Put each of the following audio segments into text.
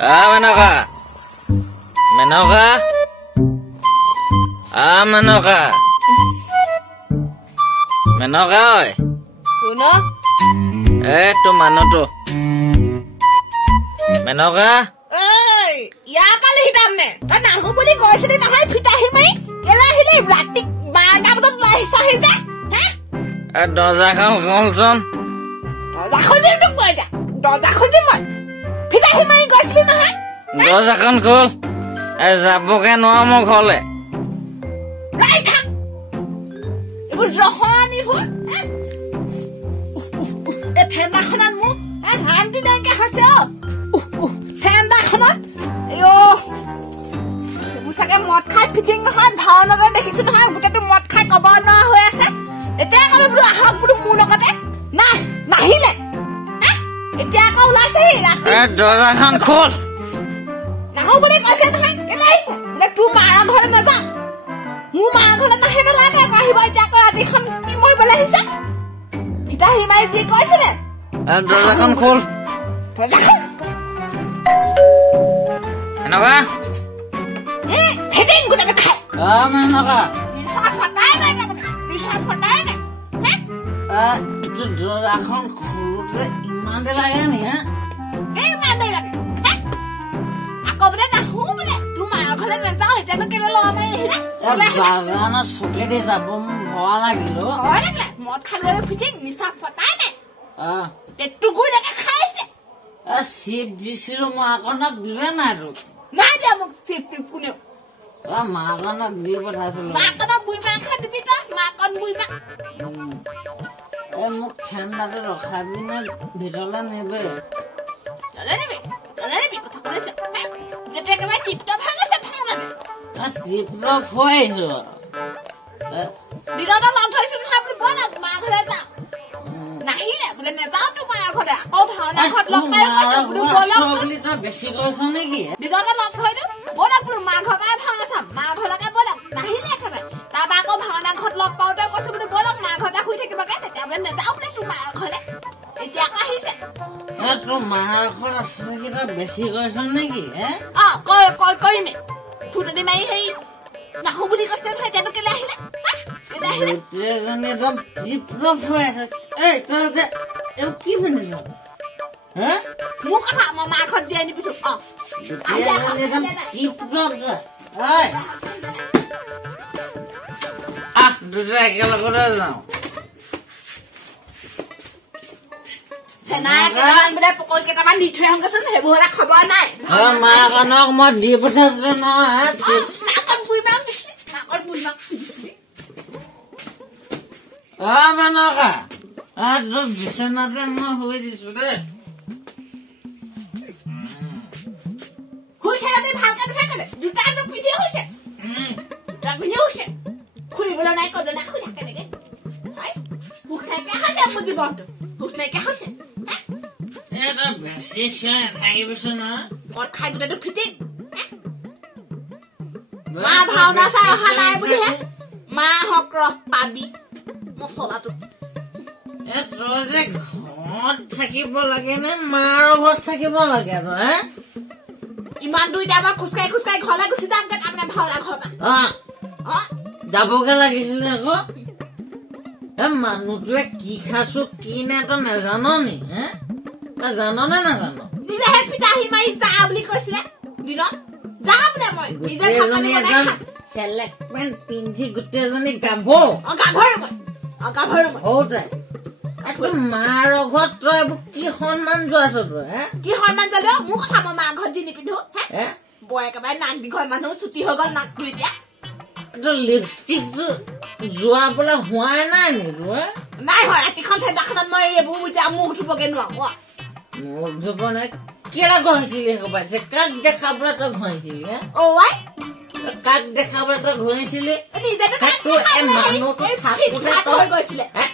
Menaka. Menaka. Menaka. Menaka oi. Uno? Tu mano tu. Menaka. Oi, ya kali hitam ne. Ta nahu boli goisini nahai fitahi mai. Kela hile ratik banda bot lahi sahi ja. Ha? Doza khol khol. Doza khol din dum boja. Doza khol din moi. Fitahi mai goisini nahai. Doza khol. Jaboke noa mo khole. Right ha. Ibu johani ho. E thenda khanan mu. Hanti lenke hase o. Thenda khanan. Yo. Musake mot khai fitting han bhaona ga dekhisu na gute to mot khai koba na hoy ase. Eta kale buru aha buru mu lokate. Na, nahile. Ha? Eta ka ulase rati. Doza khan khol. Nahu boli kase na elai. Le tu mara ghar na ja. Mu mara ghar na he na lage kahiba ja ka ati khan ki moi bala hisa. Ita hi mai ji koise ne. Doza khan khol. Doza khan. Menaka. Heading guna khai. Menaka. Bisa patai na na. Bisa patai na. Doza khan khol iman de lage ni ha. Iman de lage. Ako bole na hu bole. Tu mara ghar na ja eta na kele lo mai hina. Bagana soke de jabo bhwa lagilo. Hoy na mot khan gare fitting misa patai na. Te tu guna khaise. Sip disiro makonak dibe na ro. Na ja mok sip kune. Makonak dibe thasilo. Makona bui ma kha dibi ta makon bui ma. Muk thanda de rakhabi na bhirola nebe. Dale nebi kotha kolese. Jete ke mai tip top hangase thangna. Tip top hoy ho. Birona lom thaisun hapni bona ma ghare ta. Nahi le bole ne jao tu ma ghare. Ko bhaona khat lok mai kase bulu bola. Sobli ta beshi koiso neki. Birona lom thoi du. Bola bulu ma ghara bhanga sam. Ma ghara ka bola. Nahi le khabe. Ta ba ko bhaona khat lok paute kase bulu bola ma ghara khui thekiba ke. Ta bole ne jao tu ma ghare. Etia ka hise. To mahar khora sakira beshi koiso neki Koi me. Phutani mai hei. Nahu buli kosten hai janu kele ahile. Kele ahile. Jane dam tip top hoy ase. To je eu ki baniso. Ha? Mu kha ma khat je ni pitu. Jane dam tip top ga. Ai. Dudra kala kora jao. Senai ketan bole pokok ketaman di thoi hang kasen hebo la khabar nai. Ma kanok ma di pathasro na ha. Nakon bui bang. Menaka. Do bisana de ma hoy disu de. Hui chela de bhang ka thakale. Duta no video hoise. Duta video hoise. Khuri bola nai ko na khuri thakale ge. Hai. Bukha ke hase mudi bonto. Bukha ke hase. Eta beshi shai thagi bisana. Or khai gute to fitting. Ma bhaona sa ha nai buli he. Ma hokro pabi. Mosola to. Roje ঘর থাকিব লাগে না মাৰ ঘৰ থাকিব লাগে তো হে ইমান দুইটা আমাৰ খুসকাই ঘৰলে গুচি যাম কে আপনা ভাওলা ঘৰটা যাবগে লাগিছিল আকৌ মানুহটোৱে কি খাছো কি না তো নাজানো নি হে জানো নে নাজানো নিজে হে পিতাহি মাই যা বুলি কৈছিলে দিনত যা বোলে মই নিজে খাবনি বনাই সেলেক্টমেন্ট পিন্ধি গোটেজনী গাভ গাভৰ মই হৌতে মাৰ ঘৰত তই কি সন্মান যোৱাছ তই কি সন্মান যোৱা মোৰ কথা মই মা ঘৰত যি নিপিন্ধো হে বয় একেবাৰে নাক দীঘল মানুহ ছুটি হৈ গ'ল নাকটো এতিয়া লিপষ্টিক যোৱা বোলে হোৱাই নাই নি নাই হয় ৰাতিখন ঠেণ্ডাখনত মই এইবোৰ এতিয়া মুখ ধুবগে নোৱাৰো মুখ ধুব নাই কেলা ঘঁহিছিলি ক'ৰবাত কাক দেখাবলৈ তই ঘঁহিছিলি আই কাক দেখাবলৈ তই ঘঁহিছিলি মানুহটো থাকোঁতে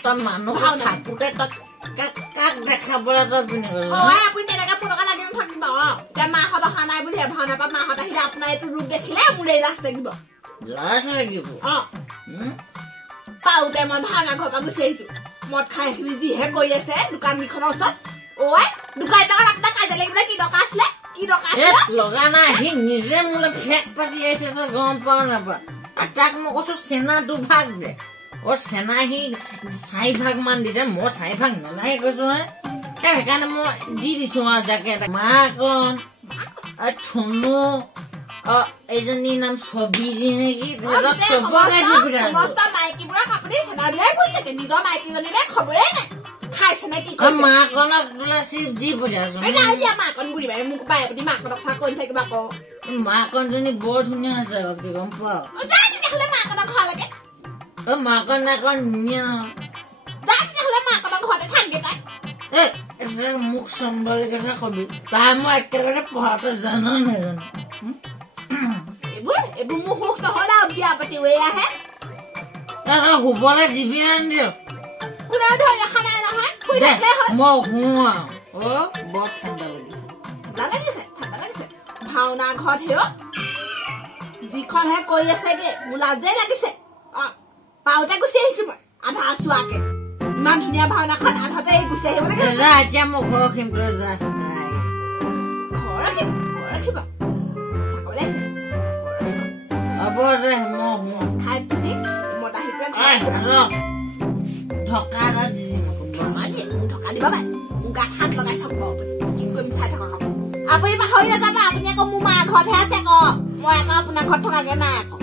তই মানুহ থাকোঁতে তই কাক দেখাবলৈ তই পিন্ধি আপুনি তেনেকে ফটকা লাগি নাথাকিব এতিয়া মাহঁত অহা নাই বুলি ভাওনা পৰা মাহঁত আহিলে আপোনাৰ এইটো ৰূপ দেখিলে মোৰ এই লাজ লাগিব লাজ লাগিব পাওঁতে মই ভাওনা ঘৰৰ পৰা গুচি আহিছো মদ খাই যিহে কৰি আছে দোকান কেইখনৰ ওচৰত দোকান এটা কাজিয়া লাগিবলৈ কি দৰকাৰ আছিলে কি দৰকাৰ লগা নাই সি নিজে মোলে ফেক পাতি আহিছে তই গম পাৱ নাপাৱ তাক মই কৈছো চেনা 2 ভাগ দে চেনা সি 4 ভাগ মান দিছে মই 4 ভাগ নলাই কৈছো সেইকাৰণে মই দি দিছো আৰু যাকে মাকন থুনু এইজনী নাম ছবিজি নেকি মাইকীবোৰক আপুনি চেনা বিলাই কৈছে নিজৰ মাইকীজনীলে খবৰেই নাই খাইছে নে কি মাকনক বোলে চিপ দি পঠিয়াইছো মাকন বুঢ়ী বাই মোক বাই আপুনি মাকৰ কথা কৈ থাকিবা ক মাকনজনী বৰ ধুনীয়া হৈছে কি গম পাৱ তেতিয়াহ'লে মাকনৰ ঘৰ লাগে মাকন নাকন ধুনীয়া তেতিয়াহ'লে মাকনৰ ঘৰতে থাকি তাই মোক চম্ভালি কথা কবি তাই মই একেবাৰে পঢ়াটো জানো নাজানো এইবোৰ মোৰ সুখ নহ'লে আৰু বিয়া পাতি হৈ আহে শুবলৈ দিবি নে দিয়ক কোনেও ধৰি ৰখা নাই নহয় মই শু আৰু বৰ ঠাণ্ডা লাগিছে ঠাণ্ডা লাগিছে ভাওনা ঘৰত হেৰ যিখনহে কৰি আছেগে মোৰ লাজেই লাগিছে পাওঁতে গুচি আহিছো মই আধা চোৱাকে ইমান ধুনীয়া ভাওনাখন আধাতে গুচি আহিব লাগে এতিয়া মই ঘৰ ৰাখিম তই যা ঘৰ ৰাখিব হ'ব দে মই খাই পিছি মতাহি ঢকা এটা দি ঢকা দিব পাই মোৰ গাত হাত লগাই থাকিব কি কৰিম চাই থকা হ'ব আপুনি পাহৰি নাযাব আপুনি আকৌ মোৰ মাৰ ঘৰতহে আছে আকৌ মই আকৌ আপোনাৰ ঘৰত থকাগে নাই আকৌ